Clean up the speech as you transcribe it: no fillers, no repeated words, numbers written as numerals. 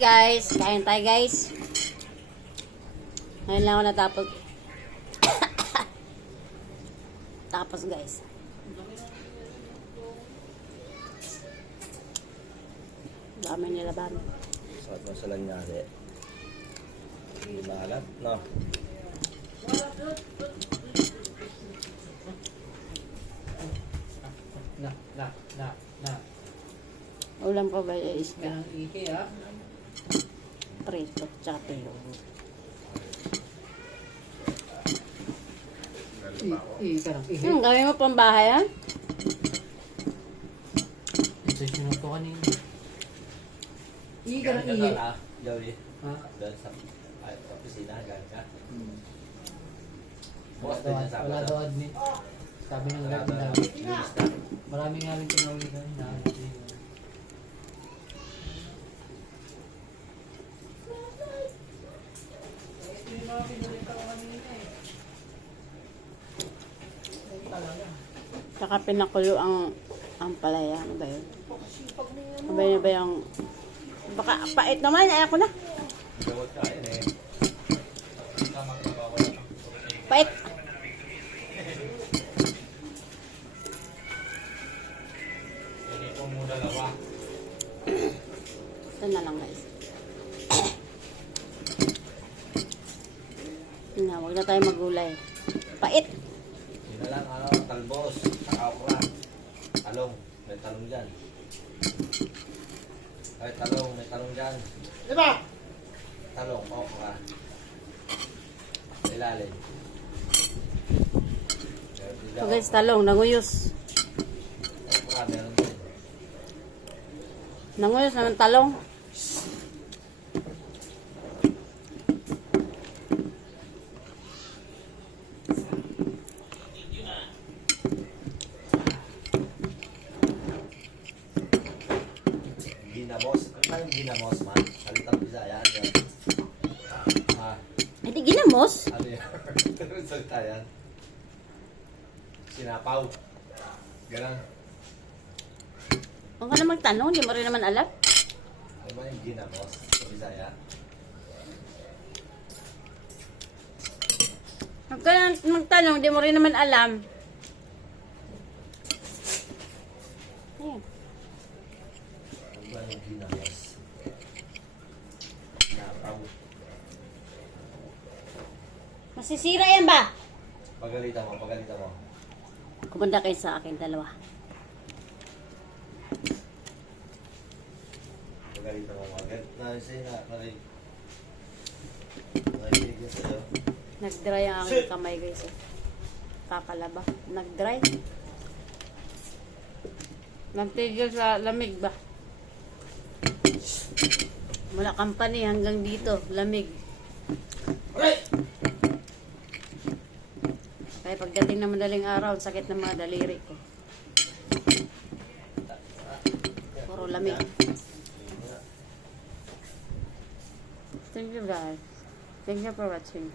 guys, kain tayo guys. Ngayon lang ako natapos. Tapos guys. Dami nilaban. Sakit mo sa lanyari. Hindi maalat, no? Na. Ulam ko ba yung isda? Ganang ike ha. Prito, tsaka tilo. Ganang ike. Anong gawin mo pang bahay ha? Sa sinunod ko kanina. Ganang ike. Joey. Ha? Doon sa opisina, gan ka. Bukas din yan sa Wala daw admin. Sabi ng gabi na. Linis na. Marami nga rin tinawag na. Tsaka pinakulo ang palaya. Ano ba yun? Ano ba yung... Baka pait naman. Ayaw ko na. Gawad ka yun eh. Pait. Ito na lang guys. Huwag na tayo magulay. Pait. Yun na lang, talbos, saka okra. Talong, may talong dyan. Ay, talong, may talong dyan. Diba? Talong, okra. Ilalim. So guys, talong, nanguyos. Okra, meron din. Nanguyos naman talong. Ginamos. Ano ba yung ginamos, man? Salitang Bisaya. Hindi ginamos. Ano yan? Ano yung salita yan? Sinapaw. Ganun. Huwag ka na magtanong, hindi mo rin naman alam. Ano ba yung ginamos sa Bisaya? Huwag ka na magtanong, hindi mo rin naman alam. Ayan. Ano ba yung ginamos? Sinapaw. Masisira yan ba? Pagalitan mo, pagalitan mo. Kumanda kayo sa akin, dalawa. Pagalitan mo, magalit. Narisay na, narinig yun sa'yo. Nag-dry ang aking kamay guys. Kakalaba. Nag-dry. Nagtigil sa lamig ba? Mula company hanggang dito, lamig. Kaya pagdating ng madaling araw, ang sakit ng mga daliri ko. Puro lamig. Thank you guys. Thank you for watching.